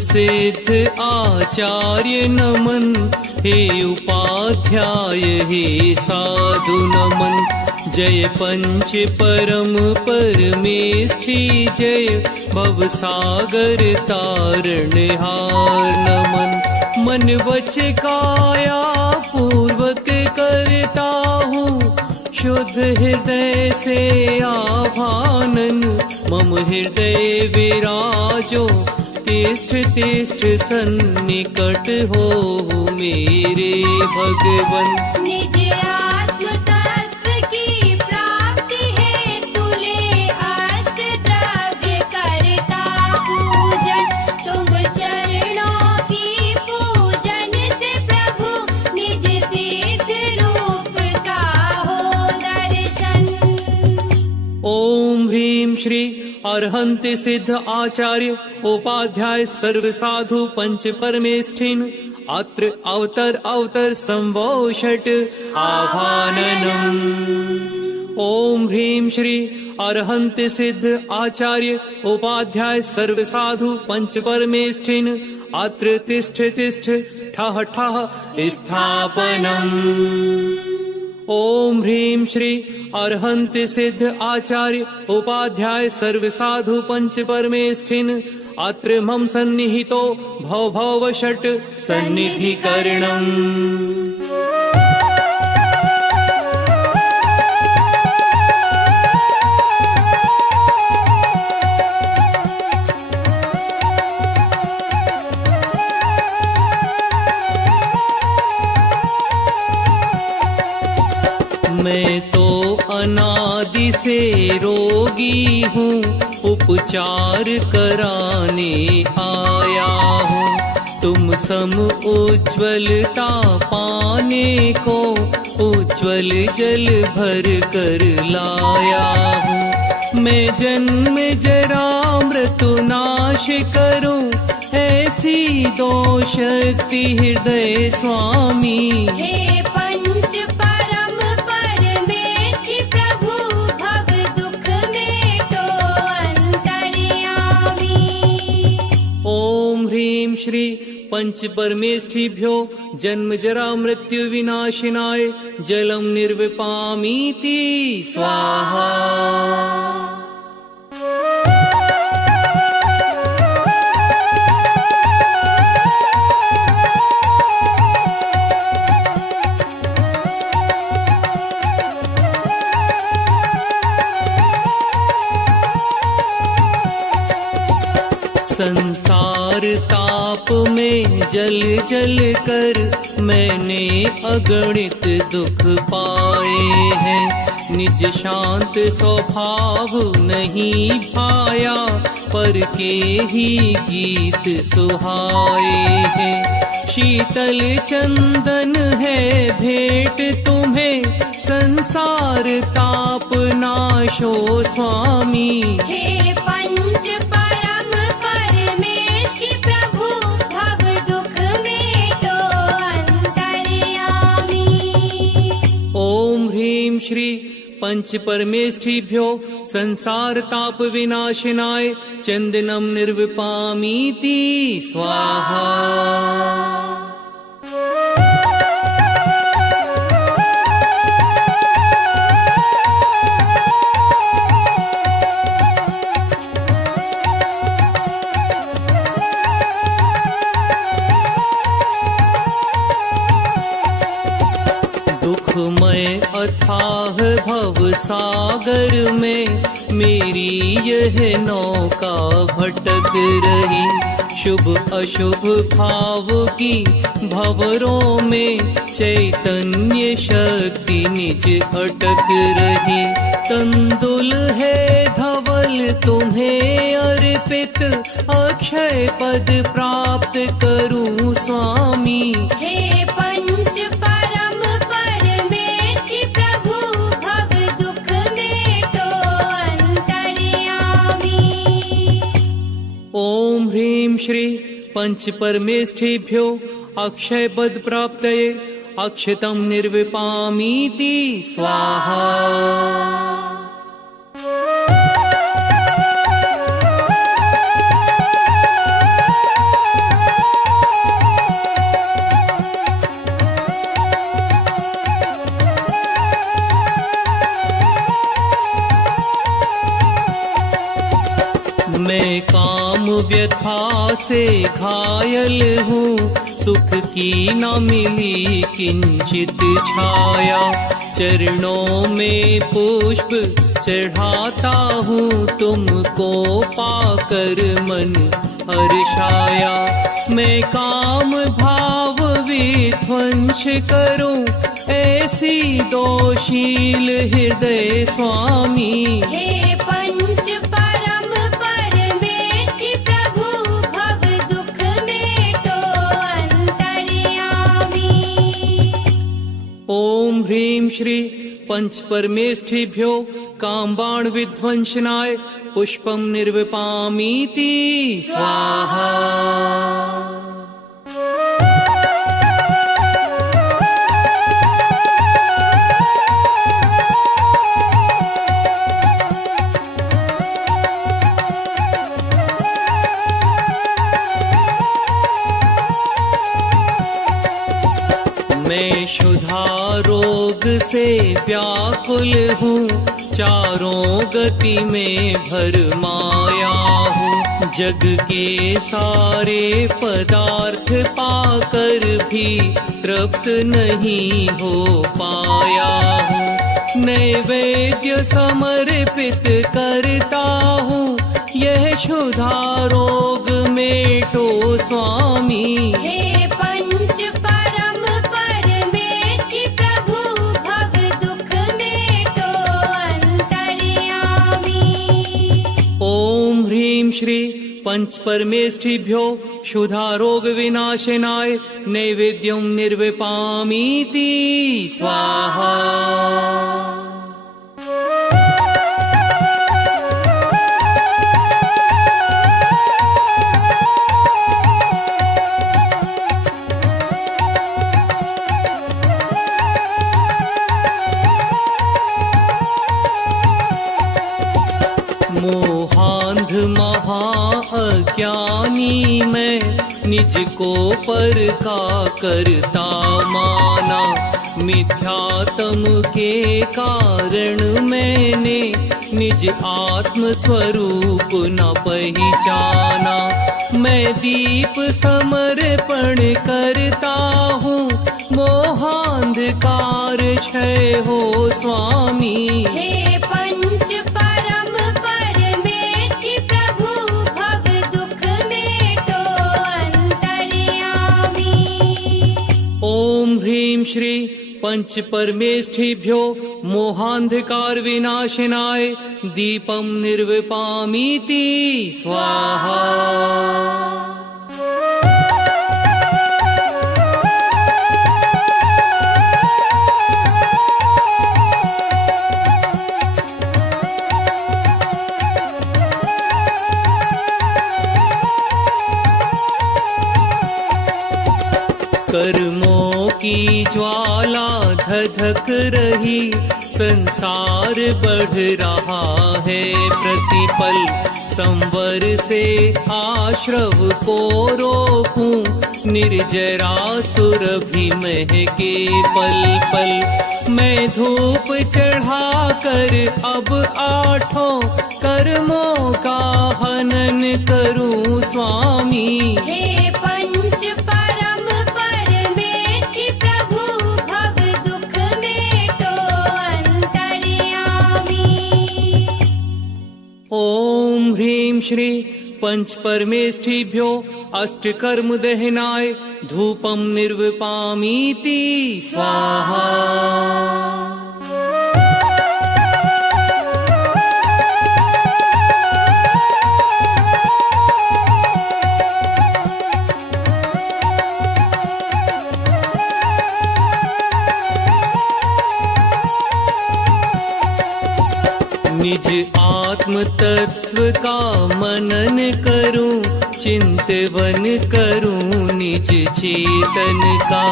सिद्ध आचार्य नमन, हे उपाध्याय हे साधु नमन। जय पंच परम परमेष्ठी जय, भवसागर तारणहार नमन। मन वच काया पूर्वक करता हूँ, शुद्ध हृदय से आभानन। मम हृदय विराजो, तिष्ठ तिष्ठ सन्निकट हो मेरे भगवन। निज आत्म तत्व की प्राप्ति है, तुले अष्ट द्रव्य करता पूजन। तुम चरणों की पूजन से प्रभु, निज सिद्ध रूप का हो दर्शन। ओम ह्रीं श्री अर्हन्त सिद्ध आचार्य उपाध्याय सर्व साधु पंच परमेष्ठिन, अत्र अवतर अवतर संभो षट् आभाननम्। ओम ह्रीं श्री अर्हन्त सिद्ध आचार्य उपाध्याय सर्व साधु पंच परमेष्ठिन, अत्र तिष्ठ तिष्ठ ठः ठः स्थापनम्। ओम ह्रीं श्री अर्हन्त सिद्ध आचार्य उपाध्याय सर्व साधु पंच परमेष्ठिन, अत्र मम सन्निहितो भव भव षट् सन्निधिकरणम्। मैं तो अनादि से रोगी हूँ, उपचार कराने आया हूँ। तुम सम उज्ज्वलता पाने को, उज्ज्वल जल भर कर लाया हूँ। मैं जन्म जरा मृत्यु नाश करूँ, ऐसी दो शक्ति हृदय स्वामी। हे पंच परम परमेष्ठी प्रभु, भव दुख मेटो अंतर्यामी। ओम ह्रीं श्री पंच परमेष्ठिभ्यो जन्म जरा मृत्यु विनाशिनाय जलम निर्विपामीति स्वाहा। संसार ताप में जल जल कर मैंने अगणित दुख पाए हैं। निज शांत स्वभाव नहीं भाया, पर के ही गीत सुहाए हैं। शीतल चंदन है भेंट तुम्हें, संसार ताप नाशो स्वामी। हे पंच परम परमेष्ठी प्रभु, भव दुख मेटो अंतर्यामी। ओम ह्रीं श्री पंच परमेष्ठिभ्यो संसार ताप विनाशिनाय चंदनम निर्विपामीति स्वाहा। दुखमय अथाह भव सागर में मेरी यह नौका भटक रही। शुभ अशुभ भाव की भंवरों में चैतन्य शक्ति निज अटक रही। तंदुल है धवल तुम्हें अर्पित, अक्षय पद प्राप्त करूं स्वामी। हे पंच परम परमेष्ठी प्रभु, भव दुख मेटो अंतर्यामी। ओम ह्रीं श्री पंच परमेष्ठिभ्यो अक्षय पद प्राप्तये अक्षतम निर्विपामीति स्वाहा। मैं काम व्यथा से घायल हूँ, सुख की न मिली किंचित छाया। चरणों में पुष्प चढ़ाता हूँ, तुमको पाकर मन हर्षाया। मैं काम भाव विध्वंस करूं, ऐसी दोषील हृदय स्वामी। हे पंच परम परमेष्टि प्रभु, भव दुख मेटो अंतर्यामी। ओम ह्रीं श्री पंच परमेष्ठिभ्यो कामबाण विध्वंसनाय पुष्पम निर्विपामीति स्वाहा। मैं क्षुधा रोग से व्याकुल हूँ, चारों गति में भरमाया हूँ। जग के सारे पदार्थ पाकर भी तृप्त नहीं हो पाया हूँ। नैवेद्य समर्पित करता हूँ, यह क्षुधा रोग मेटो स्वामी। हे पंच परम परमेष्टि प्रभु, भव दुख मेटो अंतर्यामी। ओम ह्रीं श्री पंच परमेष्ठिभ्यो क्षुधा रोग विनाशनाय नैवेद्यं निर्विपामीति स्वाहा। मोहांध महा अज्ञानी मैं, निज को पर का करता माना। मिथ्यात्म के कारण मैंने निज आत्म स्वरूप न पहचाना। मैं दीप समर्पण करता हूँ, मोहांधकार क्षय हो स्वामी। हे पंच परम परमेष्टि प्रभु, भव दुख मेटो अंतर्यामी। ओम ह्रीं श्री पंच परमेष्ठिभ्यो मोहांधकार विनाशनाय दीपम निर्विपामीति स्वाहा। कर्मों की ज्वाला धधक रही, संसार बढ़ रहा है प्रतिपल। संवर से आश्रव को रोकूं, निर्जरा सुरभि महके पल पल। मैं धूप चढ़ा कर अब आठों कर्मों का हनन करूं स्वामी। हे पंच परम परमेष्टि प्रभु, भव दुख मेटो अंतर्यामी। ओम ह्रीं श्री पंच परमेष्ठिभ्यो अष्टकर्म दहनाय धूपम निर्विपामीति स्वाहा। निज आत्म तत्व का मनन करूं, चिंतवन करूं निज चेतन का।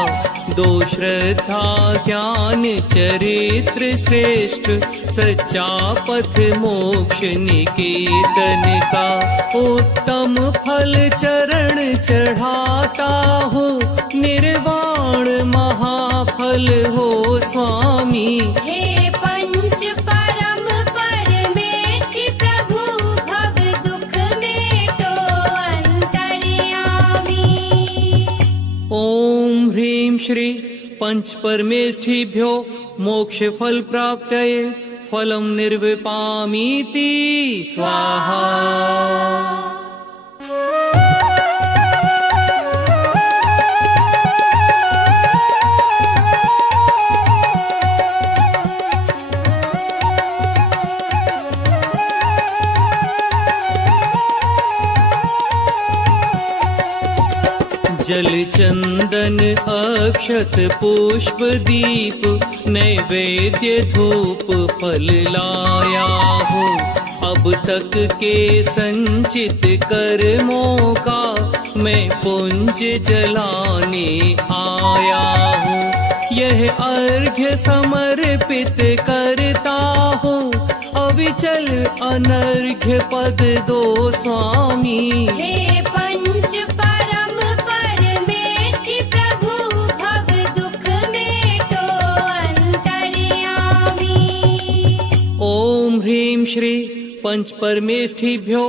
दो श्रद्धा ज्ञान चरित्र श्रेष्ठ, सच्चा पथ मोक्ष निकेतन का। उत्तम फल चरण चढ़ाता हूँ, निर्वाण महाफल हो स्वामी। हे पंच परम परमेष्टि प्रभु, भव दुख श्री पंच परमेष्ठिभ्यो मोक्ष फल प्राप्तये फलम निर्विपामीति स्वाहा। जल चंदन अक्षत पुष्प दीप नैवेद्य धूप फल लाया हूँ। अब तक के संचित कर्मों का मैं पुंज जलाने आया हूँ। यह अर्घ्य समर्पित करता हूँ। अविचल अनर्घ्य पद दो स्वामी। हे पंच परम परमेष्ठि प्रभु भव दुख मेटो अंतर्यामी। ओम ह्रीं श्री पंच परमेष्ठिभ्यो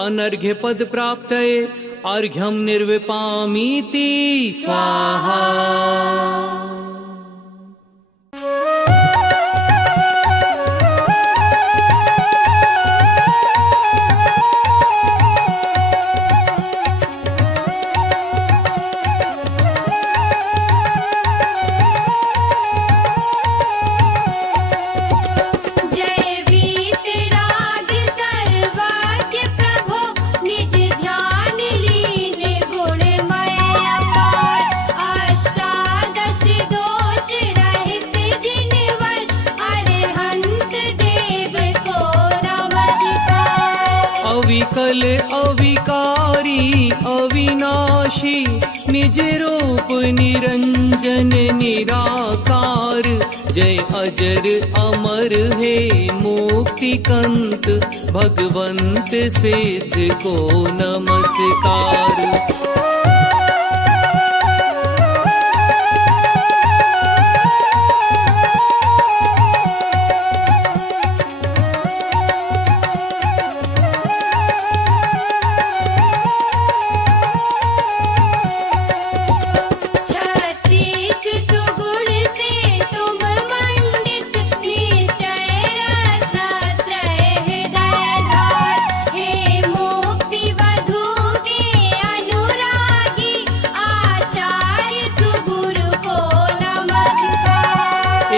अनर्घ्य पद प्राप्तये अर्घ्यम निर्विपामीति स्वाहा। अविकल अविकारी अविनाशी निज रूप निरंजन निराकार। जय अजर अमर हे मुक्ति कंत भगवंत सिद्ध को नमस्कार।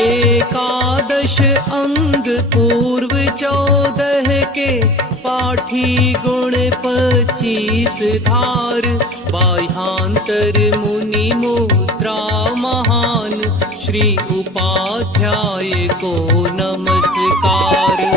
एकादश अंग पूर्व 14 के पाठी गुण 25 धार। बाह्यांतर मुनि मुद्रा महान श्री उपाध्याय को नमस्कार।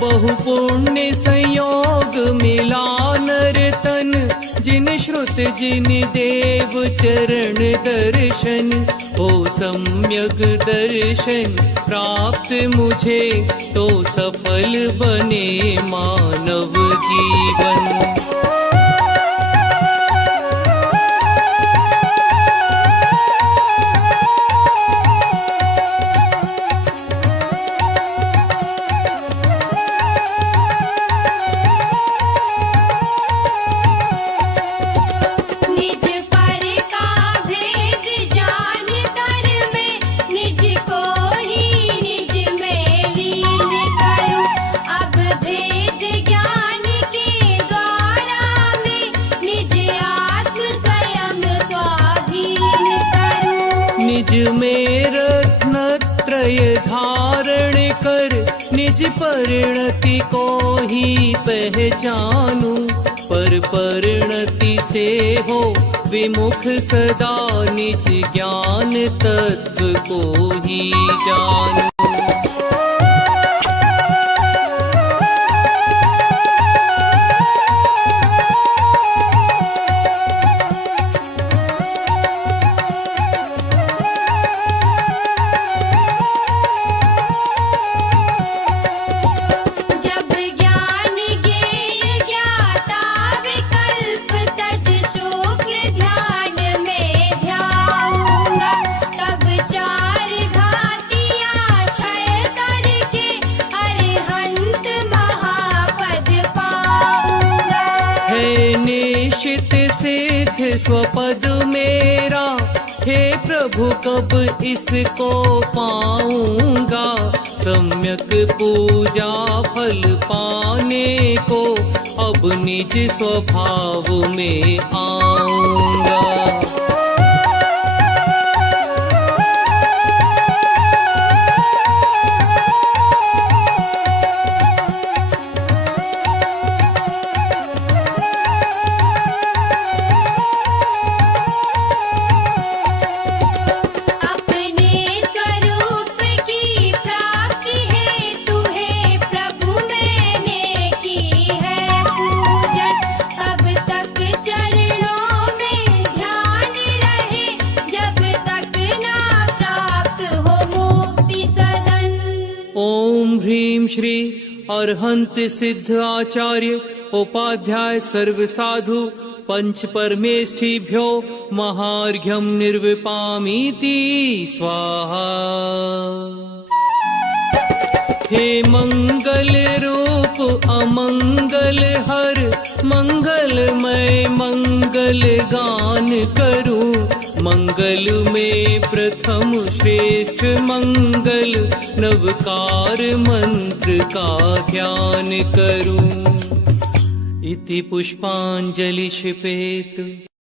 बहु पुण्य संयोग मिला नर तन जिन श्रुत जिन देव चरण दर्शन हो सम्यक दर्शन प्राप्त मुझे तो सफल बने मानव जीवन। निज में रत्नत्रय धारण कर निज परिणति को ही पहचानूं। पर परिणति से हो विमुख सदा निज ज्ञान तत्व को ही जानूं। मेरा, हे प्रभु कब इसको पाऊंगा। सम्यक पूजा फल पाने को अब निज स्वभाव में आऊंगा। ओम ह्रीं श्री अर्हंत सिद्ध आचार्य उपाध्याय सर्व साधु पंच परमेष्ठिभ्यो महार्घ्यं निर्विपामीति स्वाहा। हे मंगल रूप अमंगल हर, मंगलमय मंगल गान करूं। मंगल में प्रथम श्रेष्ठ मंगल, नवकार मंत्र का ध्यान करूं। इति पुष्पांजलि क्षिपेत।